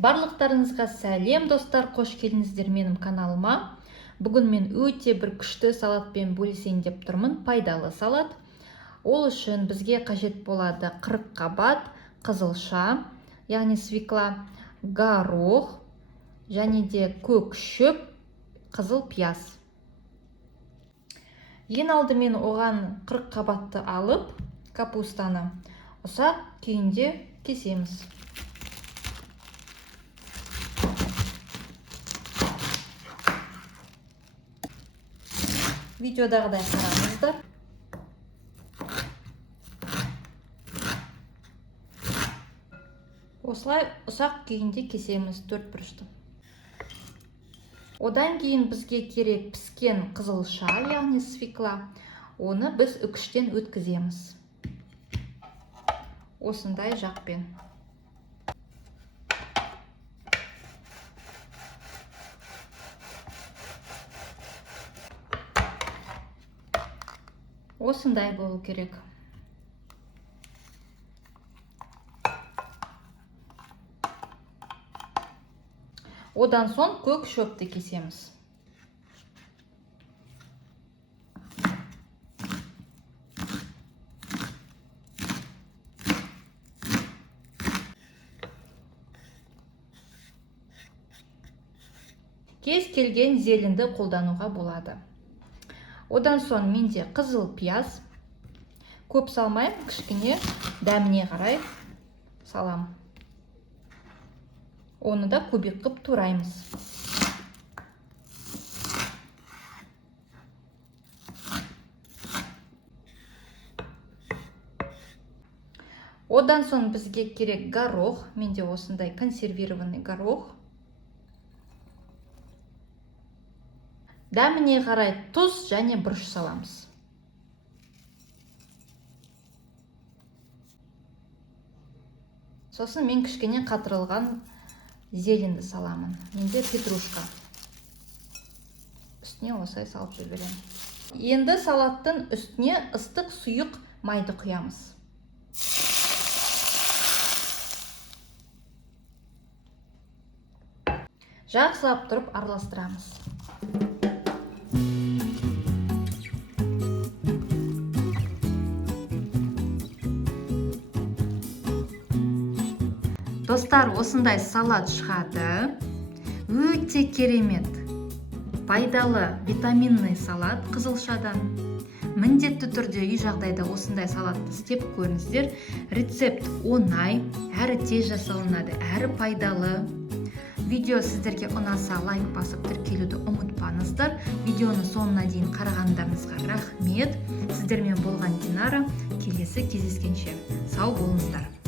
Барлықтарыңызға сәлем достар, қош келдіңіздер менің каналыма. Бүгін мен өте бір күшті салатпен бөлісейін деп тұрмын, пайдалы салат. Ол үшін бізге қажет болады 40 қабат қызылша, яғни свекла, горох, және де көк шөп, қызыл пияз. Ең алдымен оған 40 қабатты алып, капустаны ұсақ күйінде кесеміз. Видеодағыдай қараңыздар. Осылай ұсақ күйінде кесеміз 4 бұрышты. Одан кейін бізге керек піскен қызылша, яғни свекла. Оны біз үкіштен өткіземіз. Осындай жақпен. Осындай болу керек. Одан соң көк шөпті кесеміз. Кез келген зелінді қолдануға болады. Одан соң менде қызыл пияз. Көп салмайым, кішкене дәміне қарай салам. Оны да кубик қып тураймыз. Одан соң бізге керек горох. Менде осындай консервированный горох. Дәміне қарай тұз және бұрыш саламыз. Сосын мен кішкене қатырылған зеленді саламын. Менде петрушка. Үстіне осылай салып жіберем. Енді салаттың үстіне ыстық сұйық майды құямыз. Жақсылап тұрып араластырамыз. Достар, осындай салат шығады. Өте керемет. Пайдалы, витаминный салат қызылшадан. Міндетті түрде үй жағдайда осындай салатты істеп көріңіздер. Рецепт оңай, әрі тез жасалынады, әрі пайдалы. Видео сіздерге ұнаса лайк басып тіркелуді ұмытпаңыздар. Видеоны соңына дейін қарағандарыңызға рахмет. Сіздермен болған Динара. Келесі кездескенше сау болыңыздар.